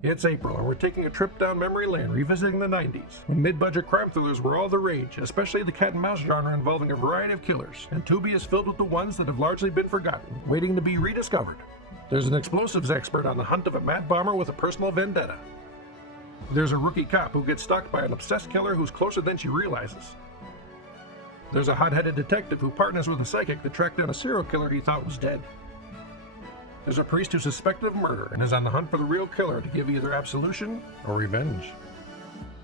It's April, and we're taking a trip down memory lane revisiting the 90s, when mid-budget crime thrillers were all the rage, especially the cat and mouse genre involving a variety of killers, and Tubi is filled with the ones that have largely been forgotten, waiting to be rediscovered. There's an explosives expert on the hunt of a mad bomber with a personal vendetta. There's a rookie cop who gets stalked by an obsessed killer who's closer than she realizes. There's a hot-headed detective who partners with a psychic to track down a serial killer he thought was dead. There's a priest who's suspected of murder and is on the hunt for the real killer to give either absolution or revenge.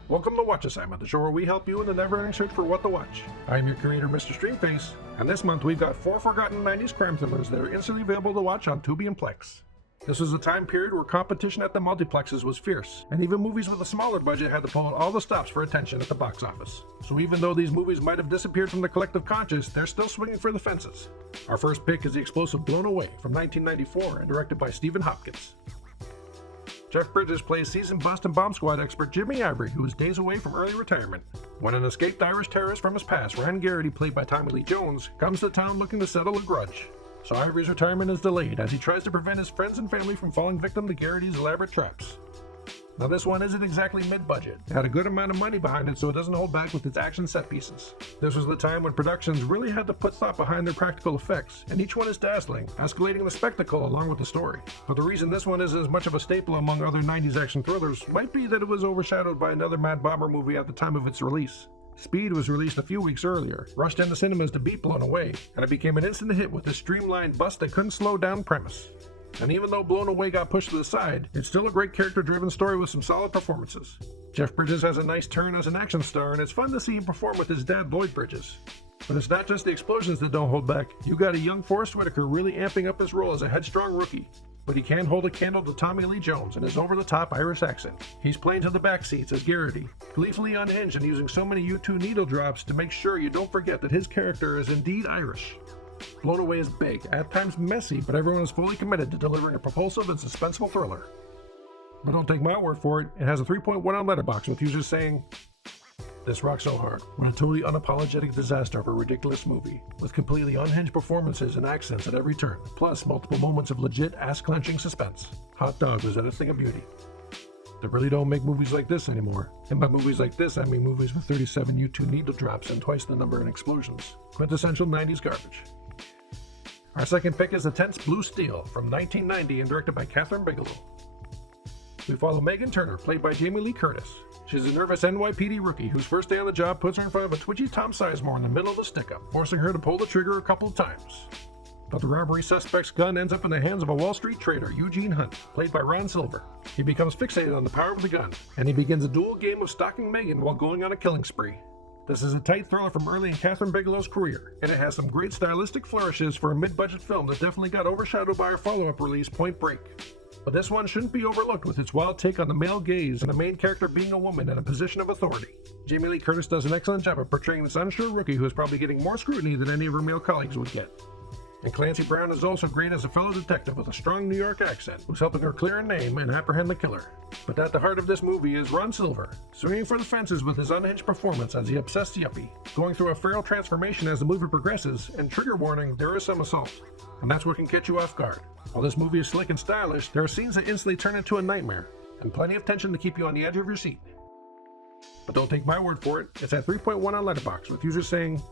Welcome to Watch Assignment, the show where we help you in the never-ending search for what to watch. I'm your creator, Mr. Streamface, and this month we've got 4 forgotten 90s crime thrillers that are instantly available to watch on Tubi and Plex. This was a time period where competition at the multiplexes was fierce, and even movies with a smaller budget had to pull out all the stops for attention at the box office. So even though these movies might have disappeared from the collective conscious, they're still swinging for the fences. Our first pick is the explosive Blown Away from 1994 and directed by Stephen Hopkins. Jeff Bridges plays seasoned bust and bomb squad expert Jimmy Ivory, who is days away from early retirement. When an escaped Irish terrorist from his past, Ryan Garrity, played by Tommy Lee Jones, comes to town looking to settle a grudge. So Ivory's retirement is delayed as he tries to prevent his friends and family from falling victim to Garrity's elaborate traps. Now this one isn't exactly mid-budget. It had a good amount of money behind it, so it doesn't hold back with its action set pieces. This was the time when productions really had to put thought behind their practical effects, and each one is dazzling, escalating the spectacle along with the story. But the reason this one isn't as much of a staple among other 90s action thrillers might be that it was overshadowed by another Mad Bomber movie at the time of its release. Speed was released a few weeks earlier, rushed into cinemas to beat Blown Away, and it became an instant hit with this streamlined bust that couldn't slow down premise. And even though Blown Away got pushed to the side, it's still a great character-driven story with some solid performances. Jeff Bridges has a nice turn as an action star, and it's fun to see him perform with his dad Lloyd Bridges. But it's not just the explosions that don't hold back. You got a young Forrest Whitaker really amping up his role as a headstrong rookie. But he can't hold a candle to Tommy Lee Jones and his over-the-top Irish accent. He's playing to the back seats as Garrity, gleefully unhinged and using so many U2 needle drops to make sure you don't forget that his character is indeed Irish. Blown Away is big, at times messy, but everyone is fully committed to delivering a propulsive and suspenseful thriller. But don't take my word for it, it has a 3.1 on Letterboxd with users saying, "This rocks so hard. What a totally unapologetic disaster of a ridiculous movie, with completely unhinged performances and accents at every turn, plus multiple moments of legit ass-clenching suspense. Hot dog, was that a thing of beauty?" They really don't make movies like this anymore. And by movies like this, I mean movies with 37 U2 needle drops and twice the number in explosions. Quintessential 90s garbage. Our second pick is The Tense Blue Steel from 1990 and directed by Kathryn Bigelow. We follow Megan Turner, played by Jamie Lee Curtis. She's a nervous NYPD rookie whose first day on the job puts her in front of a twitchy Tom Sizemore in the middle of the stick-up, forcing her to pull the trigger a couple of times. But the robbery suspect's gun ends up in the hands of a Wall Street trader, Eugene Hunt, played by Ron Silver. He becomes fixated on the power of the gun, and he begins a dual game of stalking Megan while going on a killing spree. This is a tight thriller from early in Kathryn Bigelow's career, and it has some great stylistic flourishes for a mid-budget film that definitely got overshadowed by her follow-up release, Point Break. But this one shouldn't be overlooked with its wild take on the male gaze and the main character being a woman in a position of authority. Jamie Lee Curtis does an excellent job of portraying this unsure rookie who is probably getting more scrutiny than any of her male colleagues would get. And Clancy Brown is also great as a fellow detective with a strong New York accent who's helping her clear a name and apprehend the killer. But at the heart of this movie is Ron Silver, swinging for the fences with his unhinged performance as the obsessed yuppie, going through a feral transformation as the movie progresses, and trigger warning, there is some assault. And that's what can catch you off guard. While this movie is slick and stylish, there are scenes that instantly turn into a nightmare, and plenty of tension to keep you on the edge of your seat. But don't take my word for it, it's at 3.1 on Letterboxd, with users saying,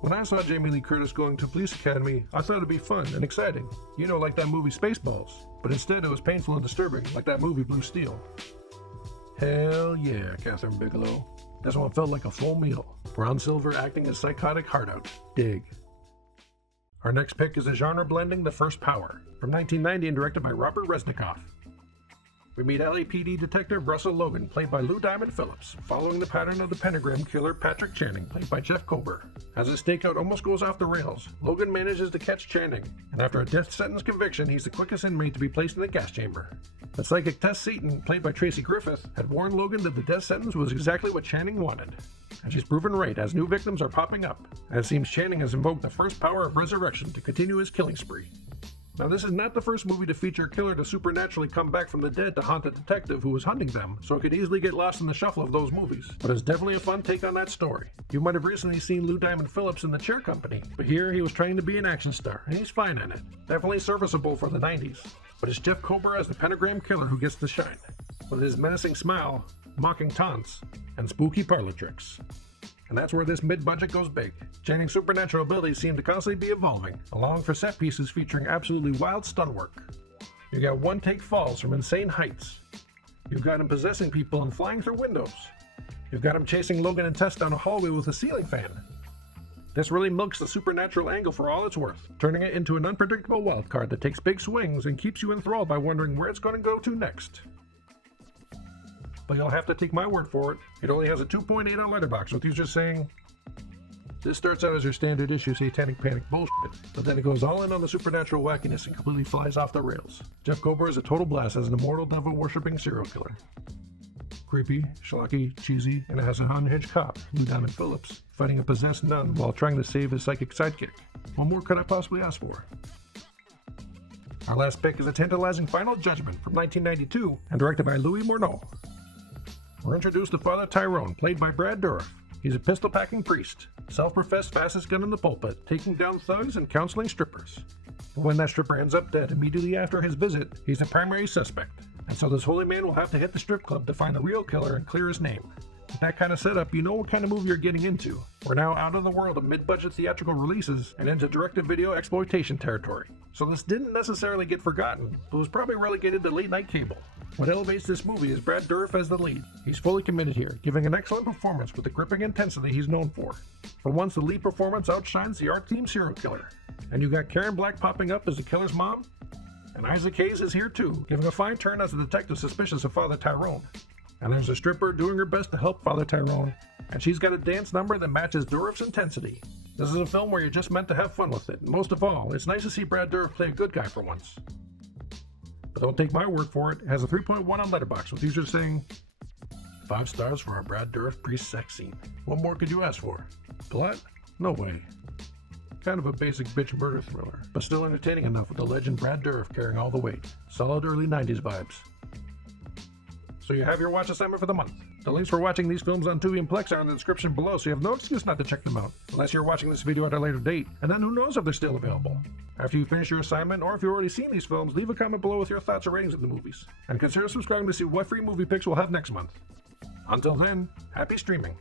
"When I saw Jamie Lee Curtis going to police academy, I thought it'd be fun and exciting. You know, like that movie Spaceballs. But instead it was painful and disturbing, like that movie Blue Steel." Hell yeah, Kathryn Bigelow. This one felt like a full meal. Ron Silver acting his psychotic heart out. Dig. Our next pick is a genre-blending The First Power, from 1990 and directed by Robert Resnikoff. We meet LAPD Detective Russell Logan, played by Lou Diamond Phillips, following the pattern of the pentagram killer Patrick Channing, played by Jeff Kober. As his stakeout almost goes off the rails, Logan manages to catch Channing, and after a death sentence conviction, he's the quickest inmate to be placed in the gas chamber. The psychic Tess Seaton, played by Tracy Griffith, had warned Logan that the death sentence was exactly what Channing wanted. And she's proven right as new victims are popping up, and it seems Channing has invoked the first power of resurrection to continue his killing spree. Now, this is not the first movie to feature a killer to supernaturally come back from the dead to haunt a detective who was hunting them, so it could easily get lost in the shuffle of those movies. But it's definitely a fun take on that story. You might have recently seen Lou Diamond Phillips in The Chair Company, but here he was trying to be an action star, and he's fine in it. Definitely serviceable for the 90s. But it's Jeff Cobra as the pentagram killer who gets the shine, with his menacing smile, mocking taunts, and spooky parlor tricks. And that's where this mid-budget goes big. Channing's supernatural abilities seem to constantly be evolving, allowing for set pieces featuring absolutely wild stunt work. You got one-take falls from insane heights. You've got him possessing people and flying through windows. You've got him chasing Logan and Tess down a hallway with a ceiling fan. This really milks the supernatural angle for all it's worth, turning it into an unpredictable wildcard that takes big swings and keeps you enthralled by wondering where it's going to go to next. But you'll have to take my word for it. It only has a 2.8 on Letterboxd, with users saying, "This starts out as your standard issue satanic panic bullshit, but then it goes all in on the supernatural wackiness and completely flies off the rails. Jeff Cobra is a total blast as an immortal devil-worshipping serial killer. Creepy, schlocky, cheesy, and it has an unhinged cop, Lou Diamond Phillips, fighting a possessed nun while trying to save his psychic sidekick. What more could I possibly ask for?" Our last pick is a tantalizing Final Judgment from 1992 and directed by Louis Morneau. We're introduced to Father Tyrone, played by Brad Dourif. He's a pistol-packing priest, self-professed fastest gun in the pulpit, taking down thugs and counseling strippers. But when that stripper ends up dead immediately after his visit, he's the primary suspect. And so this holy man will have to hit the strip club to find the real killer and clear his name. With that kind of setup, you know what kind of movie you're getting into. We're now out of the world of mid-budget theatrical releases and into direct-to-video exploitation territory. So this didn't necessarily get forgotten, but was probably relegated to late-night cable. What elevates this movie is Brad Dourif as the lead. He's fully committed here, giving an excellent performance with the gripping intensity he's known for. For once, the lead performance outshines the art-themed serial killer. And you got Karen Black popping up as the killer's mom, and Isaac Hayes is here too, giving a fine turn as a detective suspicious of Father Tyrone. And there's a stripper doing her best to help Father Tyrone, and she's got a dance number that matches Dourif's intensity. This is a film where you're just meant to have fun with it, and most of all, it's nice to see Brad Dourif play a good guy for once. But don't take my word for it, it has a 3.1 on Letterboxd, with users saying, 5 stars for our Brad Dourif priest sex scene. What more could you ask for? Plot? No way. Kind of a basic bitch murder thriller, but still entertaining enough with the legend Brad Dourif carrying all the weight. Solid early 90's vibes. So you have your watch assignment for the month. The links for watching these films on Tubi and Plex are in the description below, so you have no excuse not to check them out, unless you're watching this video at a later date, and then who knows if they're still available. After you finish your assignment, or if you've already seen these films, leave a comment below with your thoughts or ratings of the movies, and consider subscribing to see what free movie picks we'll have next month. Until then, happy streaming.